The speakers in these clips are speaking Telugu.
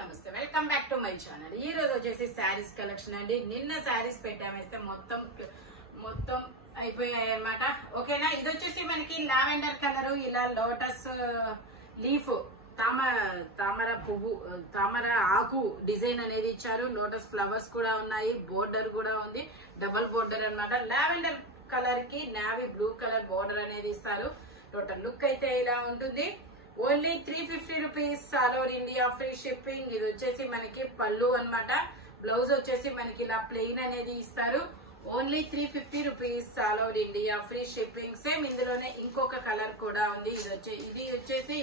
నమస్తే welcome back to my channel. ఈ రోజు వచ్చేసి శారీస్ కలెక్షన్ అండి. నిన్న శారీస్ పెట్టామైతే మొత్తం అయిపోయాయి అన్నమాట. ఓకేనా. ఇది వచ్చేసి మనకి లావెండర్ కలర్, ఇలా లోటస్ లీఫ్ తామర పువ్వు తామర ఆకు డిజైన్ అనేది ఇచ్చారు. లోటస్ ఫ్లవర్స్ కూడా ఉన్నాయి, బోర్డర్ కూడా ఉంది, డబల్ బోర్డర్ అన్నమాట. లావెండర్ కలర్ కి నావీ బ్లూ కలర్ బోర్డర్ అనేది ఇస్తారు. టోటల్ లుక్ అయితే ఇలా ఉంటుంది. Only 350 rupees all over India, free shipping. ఇది వచ్చేసి మనకి పళ్ళు అన్నమాట. బ్లౌజ్ వచ్చేసి మనకి ఇలా ప్లెయిన్ అనేది ఇస్తారు. Only 350 rupees all over India, free shipping. Same ఇందులోనే ఇంకొక కలర్ కూడా ఉంది. ఇది వచ్చేసి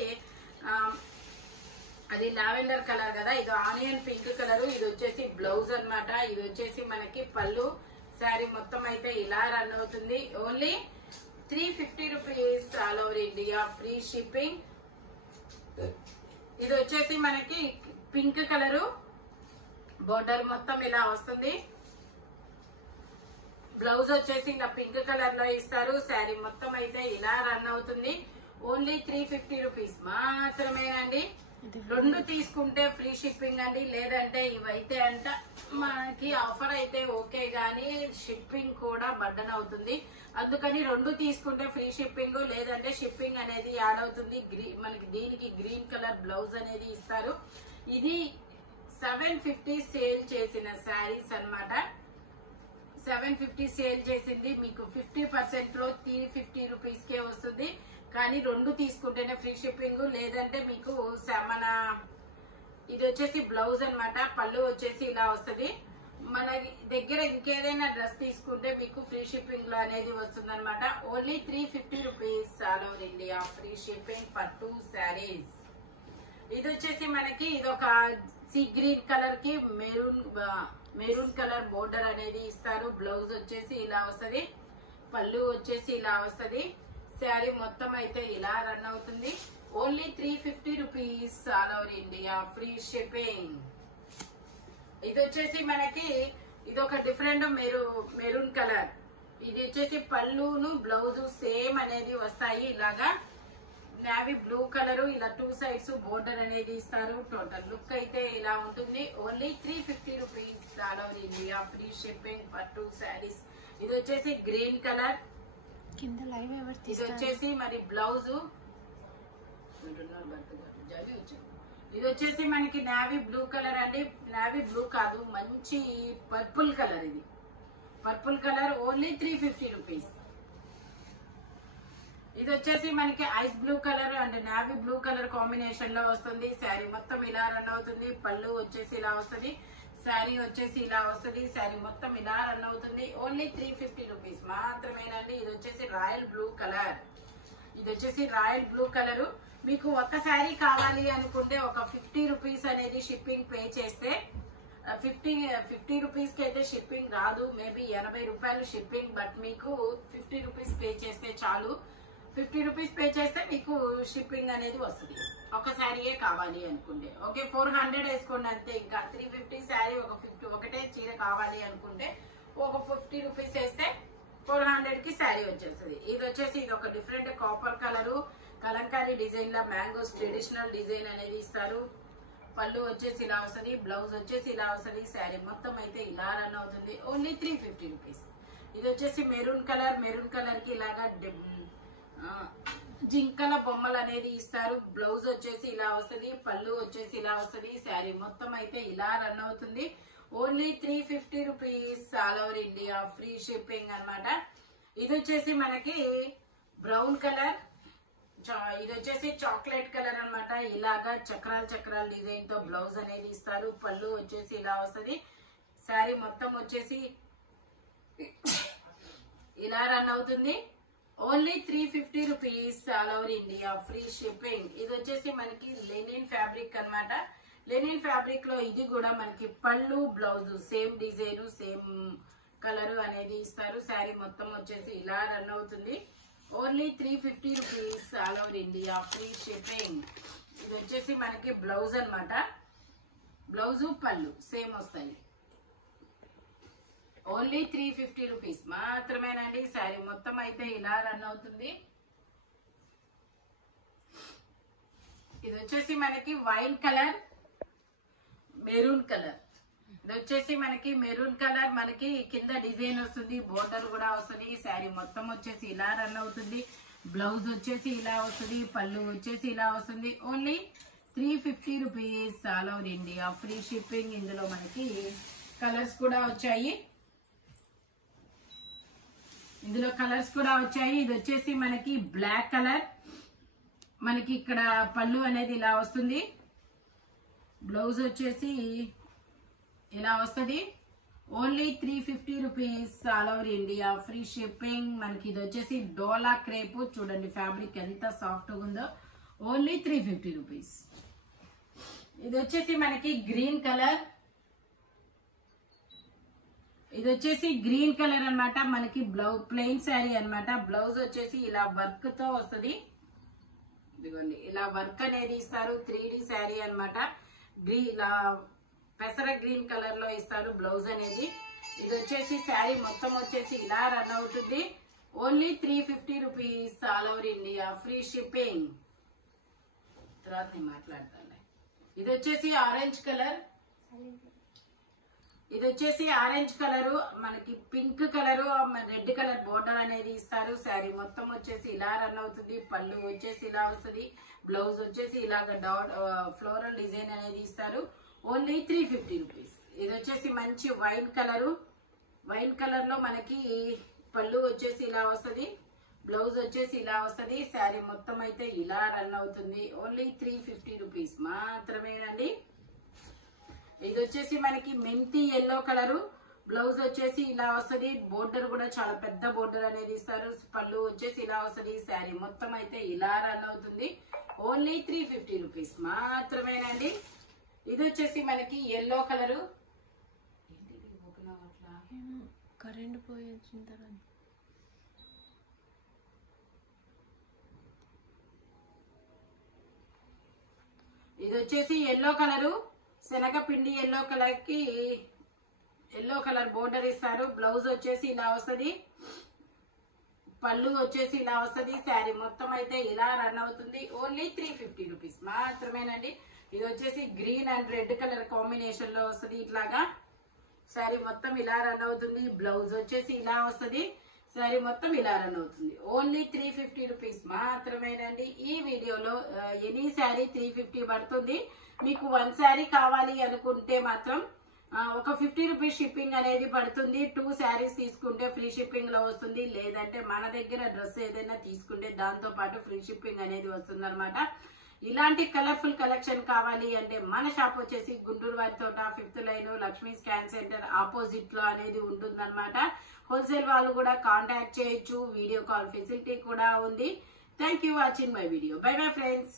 అది లావెండర్ కలర్ కదా, ఇది ఆనియన్ పింక్ కలర్. ఇది వచ్చేసి బ్లౌజ్ అన్నమాట. ఇది వచ్చేసి మనకి పళ్ళు. శారీ మొత్తం అయితే ఇలా రన్ అవుతుంది. Only 350 rupees all over India, free shipping. ఇది వచ్చేసి మనకి పింక్ కలరు, బోర్డర్ మొత్తం ఇలా వస్తుంది. బ్లౌజ్ వచ్చేసి ఇలా పింక్ కలర్ లో ఇస్తారు. శారీ మొత్తం అయితే ఇలా రన్ అవుతుంది. ఓన్లీ 350 రూపీస్ మాత్రమేనండి. రెండు తీసుకుంటే ఫ్రీ షిప్పింగ్ అండి. లేదంటే ఇవైతే అంట మనకి ఆఫర్ అయితే ఓకే గానీ షిప్పింగ్ కూడా బర్డన్ అవుతుంది. అందుకని రెండు తీసుకుంటే ఫ్రీ షిప్పింగ్, లేదంటే షిప్పింగ్ అనేది యాడ్ అవుతుంది. మనకి దీనికి గ్రీన్ కలర్ బ్లౌజ్ అనేది ఇస్తారు. ఇది 750 సేల్ చేసిన శారీస్ అన్నమాట. 750 సేల్ చేసింది మీకు 50% లో 350 రూపీస్ కే వస్తుంది. కానీ రెండు తీసుకుంటేనే ఫ్రీ షిప్పింగ్. లేదంటే మీకు మన ఇది వచ్చేసి బ్లౌజ్ అన్నమాట. పళ్ళు వచ్చేసి ఇలా వస్తుంది. మన దగ్గర ఇంకేదైనా డ్రెస్ తీసుకుంటే మీకు ఫ్రీ షిప్పింగ్ లో అనేది వస్తుంది అనమాట. Only 350 rupees all over India, free shipping for 2 saris. ఇది వచ్చేసి మనకి ఇదొక సీ గ్రీన్ కలర్ కి మెరూన్ కలర్ బోర్డర్ అనేది ఇస్తారు. బ్లౌజ్ వచ్చేసి ఇలా వస్తుంది, పళ్ళు వచ్చేసి ఇలా వస్తుంది. శారీ మొత్తం అయితే ఇలా రన్ అవుతుంది. Only 350 rupees all over India, free shipping. ఇది వచ్చేసి మనకి ఇదొక డిఫరెంట్ మెరూన్ కలర్. ఇది వచ్చేసి పళ్ళును బ్లౌజ్ సేమ్ అనేది వస్తాయి. ఇలాగా నావీ బ్లూ కలర్, ఇలా 2 సైడ్స్ బోర్డర్ అనేది ఇస్తారు. టోటల్ లుక్ అయితే ఇలా ఉంటుంది. Only 350 rupees all over India, free shipping for 2 saris. ఇది వచ్చేసి గ్రీన్ కలర్. ఇది వచ్చేసి మరి బ్లౌజ్. ఇది వచ్చేసి మనకి నావీ బ్లూ కలర్ అండి. నావీ బ్లూ కాదు, మంచి పర్పుల్ కలర్. ఇది పర్పుల్ కలర్. Only 350 rupees. ఇది వచ్చేసి మనకి ice blue colour and navy blue colour combination లో వస్తుంది. శారీ మొత్తం ఇలా రన్ అవుతుంది. పళ్ళు వచ్చేసి ఇలా వస్తుంది, శారీ వచ్చేసి ఇలా వస్తుంది. శారీ మొత్తం ఇలా రన్ అవుతుంది. ఓన్లీ 350 రూపీస్ మాత్రమేనండి. ఇది వచ్చేసి రాయల్ బ్లూ కలర్. ఇది వచ్చేసి రాయల్ బ్లూ కలర్. మీకు ఒక్క శారీ కావాలి అనుకుంటే ఒక 50 రూపీస్ అనేది షిప్పింగ్ పే చేస్తే 50 రూపీస్ కి అయితే షిప్పింగ్ రాదు. మేబీ 80 రూపాయలు షిప్పింగ్. బట్ మీకు 50 రూపీస్ పే చేస్తే చాలు. 50 రూపీస్ పే చేస్తే మీకు షిప్పింగ్ అనేది వస్తుంది. ఒక శారీయే కావాలి అనుకుంటే. ఓకే, 400 వేసుకోండి అంతే. ఇంకా 350 శారీ ఒకటే చీర కావాలి అనుకుంటే ఒక 50 రూపీస్ వేస్తే 400 కి శారీ వచ్చేస్తుంది. ఇది వచ్చేసి ఇది ఒక different copper colour, Kalamkari design లా మ్యాంగోస్ ట్రెడిషనల్ డిజైన్ అనేది ఇస్తారు. పళ్ళు వచ్చేసి ఇలా వస్తుంది, బ్లౌజ్ వచ్చేసి ఇలా వస్తుంది. శారీ మొత్తం అయితే ఇలా రన్ అవుతుంది. Only 350 rupees. ఇది వచ్చేసి మెరూన్ కలర్. మెరూన్ కలర్ కి ఇలాగా జింకల బొమ్మలు అనేది ఇస్తారు. బ్లౌజ్ వచ్చేసి ఇలా వస్తుంది, పళ్ళు వచ్చేసి ఇలా వస్తుంది. శారీ మొత్తం అయితే ఇలా రన్ అవుతుంది. Only 350 rupees all over India, free shipping అన్నమాట. ఇది వచ్చేసి మనకి బ్రౌన్ కలర్. ఇది వచ్చేసి చాక్లెట్ కలర్ అన్నమాట. ఇలాగా చక్రాల డిజైన్ తో బ్లౌజ్ అనేది ఇస్తారు. పళ్ళు వచ్చేసి ఇలా వస్తుంది. శారీ మొత్తం వచ్చేసి ఇలా రన్ అవుతుంది. Only 350 rupees all over India, free shipping. ఇది వచ్చేసి మనకి లెనిన్ ఫ్యాబ్రిక్ అన్నమాట. లెనిన్ ఫ్యాబ్రిక్ లో ఇది కూడా మనకి పళ్ళు blouse same design same colour అనేది ఇస్తారు. శారీ మొత్తం వచ్చేసి ఇలా రన్ అవుతుంది. Only 350 rupees all over India, free shipping. ఇది వచ్చేసి మనకి బ్లౌజ్ అన్నమాట. బ్లౌజ్ పళ్ళు సేమ్ వస్తాయి. ఓన్లీ 350 రూపీస్ మాత్రమేనండి. శారీ మొత్తం అయితే ఇలా రన్ అవుతుంది. ఇది వచ్చేసి మనకి వైన్ కలర్. Maroon colour. ఇది వచ్చేసి మనకి మెరూన్ కలర్, మనకి కింద డిజైన్ వస్తుంది, బోర్డర్ కూడా వస్తుంది. శారీ మొత్తం వచ్చేసి ఇలా రన్ అవుతుంది. బ్లౌజ్ వచ్చేసి ఇలా వస్తుంది, పళ్ళు వచ్చేసి ఇలా వస్తుంది. Only 350 rupees all over India, free shipping. ఇందులో మనకి కలర్స్ కూడా వచ్చాయి. ఇది వచ్చేసి మనకి బ్లాక్ కలర్, మనకి ఇక్కడ పళ్ళు అనేది ఇలా వస్తుంది, బ్లౌజ్ వచ్చేసి ఇలా వస్తుంది. Only 350 rupees all over India, free shipping. మనకి ఇది వచ్చేసి డోలా క్రేప్, చూడండి ఫ్యాబ్రిక్ ఎంత సాఫ్ట్ గా ఉందో. Only 350 rupees. ఇది వచ్చేసి మనకి గ్రీన్ కలర్, అన్నమాట. మనకి ప్లెయిన్ శారీ అన్నమాట. బ్లౌజ్ వచ్చేసి ఇలా వర్క్ తో వస్తుంది. ఇదిగోండి ఇలా వర్క్ అనేది ఇస్తారు. 3D శారీ అన్నమాట. పెసర గ్రీన్ కలర్ లో ఇస్తారు బ్లౌజ్ అనేది. ఇది వచ్చేసి శారీ మొత్తం వచ్చేసి ఇలా రన్ అవుతుంది. Only 350 rupees all over India, free shipping. తర్వాత నేను మాట్లాడతాను. ఇది వచ్చేసి ఆరెంజ్ కలర్, మనకి pink colour, red colour border అనేది ఇస్తారు. శారీ మొత్తం వచ్చేసి ఇలా రన్ అవుతుంది. పళ్ళు వచ్చేసి ఇలా వస్తుంది, బ్లౌజ్ వచ్చేసి ఇలాగ ఫ్లోరల్ డిజైన్ అనేది ఇస్తారు. Only 350 rupees. ఇది వచ్చేసి మంచి వైన్ కలర్ లో మనకి పళ్ళు వచ్చేసి ఇలా వస్తుంది, బ్లౌజ్ వచ్చేసి ఇలా వస్తుంది. శారీ మొత్తం అయితే ఇలా రన్ అవుతుంది. ఓన్లీ 350 రూపీస్ మాత్రమేనండి. ఇది వచ్చేసి మనకి మెంతి ఎల్లో కలరు, బ్లౌజ్ వచ్చేసి ఇలా వస్తుంది. బోర్డర్ కూడా చాలా పెద్ద బోర్డర్ అనేది ఇస్తారు. పళ్ళు వచ్చేసి ఇలా వస్తుంది. శారీ మొత్తం అయితే ఇలా రన్ అవుతుంది. ఓన్లీ 350 రూపీస్ మాత్రమేనండి. ఇది వచ్చేసి మనకి ఎల్లో కలరు, కరెంట్ పోయి వచ్చిన తర్వాత ఇది వచ్చేసి ఎల్లో కలరు, శనగపిండి ఎల్లో కలర్ కి ఎల్లో కలర్ బోర్డర్ ఇస్తారు. బ్లౌజ్ వచ్చేసి ఇలా వస్తుంది, పళ్ళు వచ్చేసి ఇలా వస్తుంది. శారీ మొత్తం అయితే ఇలా రన్ అవుతుంది. ఓన్లీ 350 రూపీస్ మాత్రమేనండి. ఇది వచ్చేసి green and red colour combination లో వస్తుంది. ఇట్లాగా శారీ మొత్తం ఇలా రన్ అవుతుంది. బ్లౌజ్ వచ్చేసి ఇలా వస్తుంది. శారీ మొత్తం ఇలా రన్ అవుతుంది. ఓన్లీ 350 రూపీస్ మాత్రమేనండి. ఈ వీడియోలో ఎనీ శారీ 350 పడుతుంది. మీకు 1 శారీ కావాలి అనుకుంటే మాత్రం ఒక 50 రూపీస్ షిప్పింగ్ అనేది పడుతుంది. 2 శారీస్ తీసుకుంటే ఫ్రీ షిప్పింగ్ లో వస్తుంది. లేదంటే మన దగ్గర డ్రెస్ ఏదైనా తీసుకుంటే దాంతో పాటు ఫ్రీ షిప్పింగ్ అనేది వస్తుంది అనమాట. ఇలాంటి కలర్ఫుల్ కలెక్షన్ కావాలి అంటే మన షాప్ వచ్చేసి గుంటూరు వారి తోట 5th line Lakshmi scan centre opposite లో అనేది ఉంటుందన్నమాట. హోల్సేల్ వాళ్ళు కూడా కాంటాక్ట్ చేయొచ్చు. వీడియో కాల్ ఫెసిలిటీ కూడా ఉంది. Thank you watching my video. By bye friends.